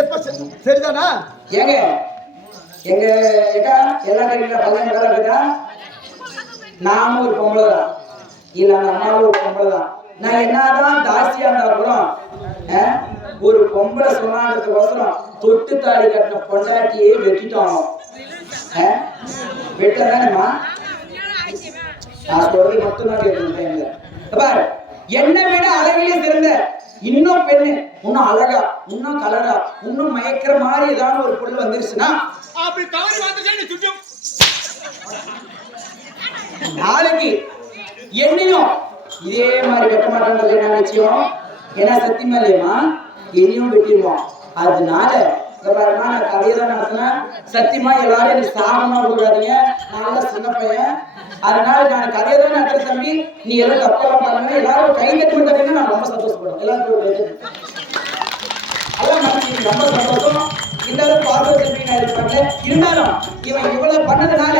எப்ப சரிதானா? ஏங்க எங்க ஏக்கா எல்லா கையில பையன் வேலை இருக்கா? நானும் ஒரு பொம்பளை தான், இல்ல அந்த அம்மாவும் ஒரு பொம்பளை தான். நான் என்னதான் தாசியா இருந்தா கூட ஒரு பொம்பளை சொன்னான்றதுக்கோசரம் தொட்டு தாடி கட்டின பொண்டாட்டியே வெட்டிட்டோம். வெட்டதானேம்மா? நான் சொல்றது மட்டும் தான் கேட்கணும். பாரு, என்னை விட அழகிலே சிறந்த இன்னும் பெண்ணு, இன்னும் அழகா, இன்னும் கலரா, இன்னும் மயக்கிற மாதிரி ஏதாவது ஒரு பொருள் வந்துருச்சுன்னா அப்படி தவறி வந்துட்டேன்னு சுற்றும் நாளைக்கு என்னையும் இதே மாதிரி வெட்ட மாட்டேன்றது என்ன நிச்சயம்? ஏன்னா சத்தியமா இல்லையம்மா, என்னையும் வெட்டிடுவோம். அதனால நான் கதையை தான் நடத்தினேன். சத்தியமா எல்லாரும் எனக்கு சாகமா கொடுக்காதீங்க, நல்ல சின்ன பையன். அதனால நான் கதையை தான் நடத்துற தம்பி. நீ எல்லாம் தப்பெல்லாம் பண்ணுங்க, எல்லாரும் கை கட்டி விட்டாங்கன்னா நான் ரொம்ப சந்தோஷப்படுவேன். எல்லாரும் அதான் நமக்கு ரொம்ப சந்தோஷம். இந்த அளவுக்கு பார்வை தம்பி நான் இருப்பாங்க. இருந்தாலும் இவன் இவ்வளவு பண்ணதுனால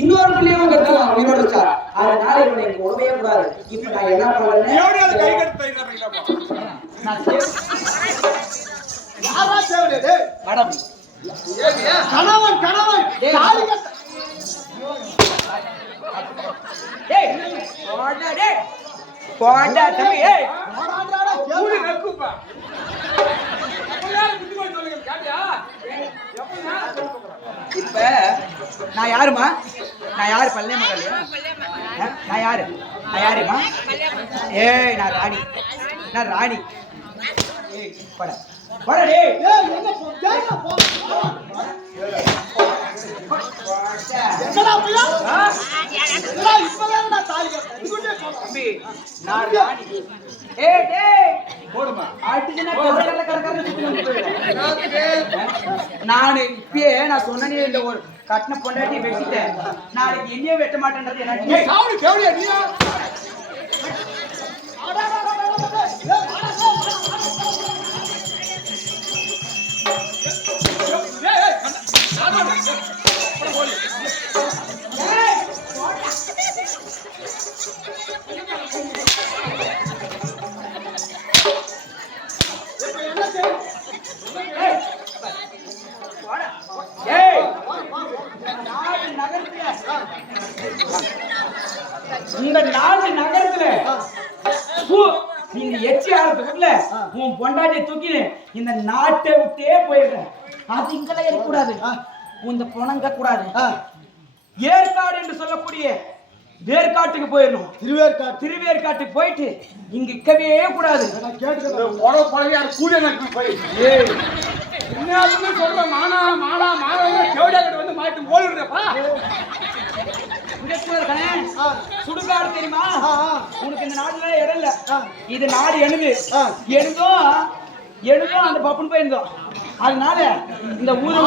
இன்னொரு பிள்ளையும் கட்டாலும் உயிரோடு வச்சார். அதனால இவனை எனக்கு உடவே கூடாது. இப்ப நான் என்ன பண்றேன்னு கணவன் கணவன் போண்டா தம்பி இப்ப நான் யாருமா? நான் யாரு? பள்ளிய மகள். நான் யாரு? நான் யாருமா? ஏய் நான் ராணி, நான் ராணி. ஏய் போட போட டேய். ஏய் எங்க போ? ஏங்க போ. என்னடா பையா? என்னடா இப்பதான் நான் தாலி கட்டேன். இதுக்குள்ளே போ தம்பி. நான் ராணி. ஏய் டேய் போடுமா. ஆட்டினா கரகர கரகர சுத்துங்க. நான் இப்பயே நான் சொன்னனே இந்த ஒரு கட்டன பொண்டாட்டி வெட்டிட்டேன். நாளைக்கு என்னையே வெட்ட மாட்டேன்றது எனக்கு. ஏய் சாவுடி கேவடியா நீயா? இந்த நாலு நகரத்துல நீங்க எச்சி ஆறதுக்குள்ள உன் பொண்டாட்டியை தூக்கினு இந்த நாட்டை விட்டே போயிடுறேன். அது இங்கெல்லாம் இருக்கக்கூடாது, இந்த பணங்க கூடாது. ஏற்காடு என்று சொல்லக்கூடிய வேர்காட்டுக்கு போயிடணும். திருவேற்காட்டுக்கு போயிட்டு இங்க இருக்கவே கூடாது. என்ன சொல்ற மானா மானா மானா கேவடியாக்கிட்ட வந்து மாட்டி ஓடுறப்பா. சுடுகாடு தெரியுமா உனக்கு? இந்த நாடுல இடம் இல்ல. இது நாடு எனது. எனதும் அந்த பப்புன்னு போயிருந்தோம். அதனால இந்த ஊரை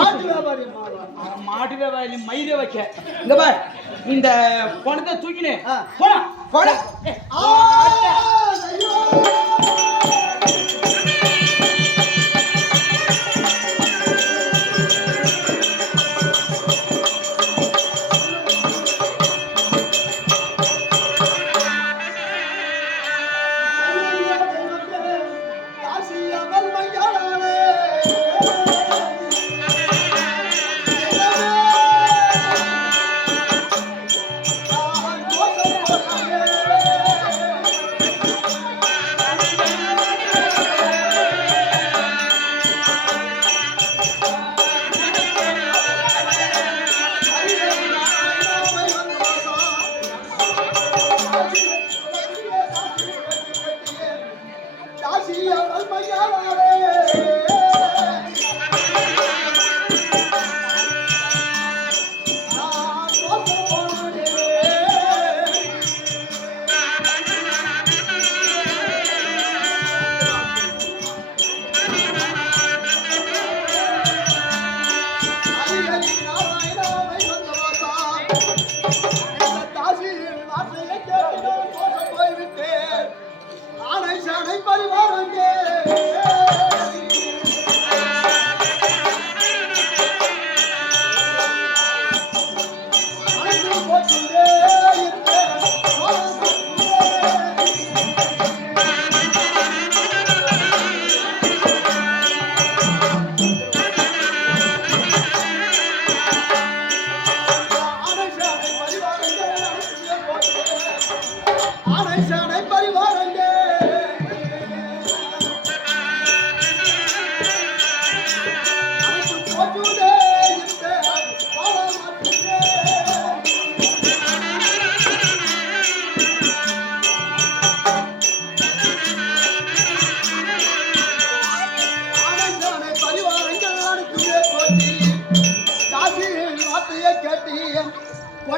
மாட்டு வியாபாரி மயிரை வைக்க இந்த பார் இந்த பணத்தை தூக்கினு போடா போடா. பரிவாரங்கே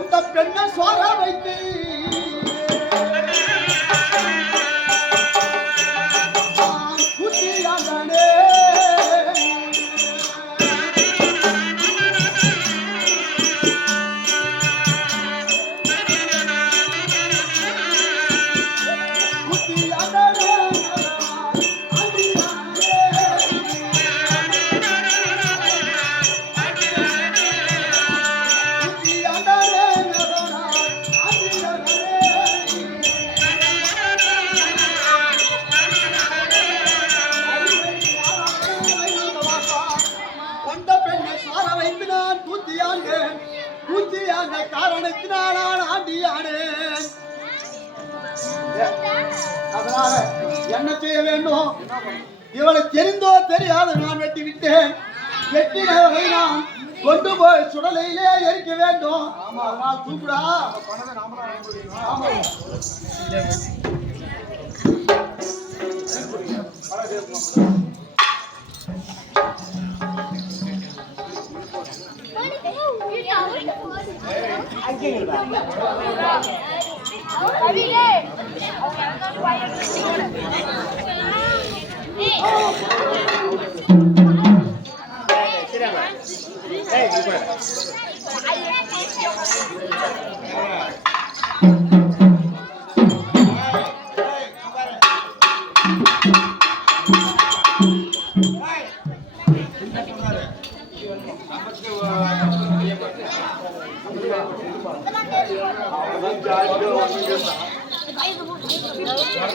அந்த பெண்ணை சோர வைத்து புத்தியானே காரணத்தினால் ஆண்டியானேன். அதனால என்ன செய்ய வேண்டும்? இவளை தெரிந்தோ தெரியாத நான் வெட்டி விட்டேன். வெட்டினவரை நான் கொண்டு போய் சுடலையிலே எரிக்க வேண்டும். அதனால் தூக்குடா.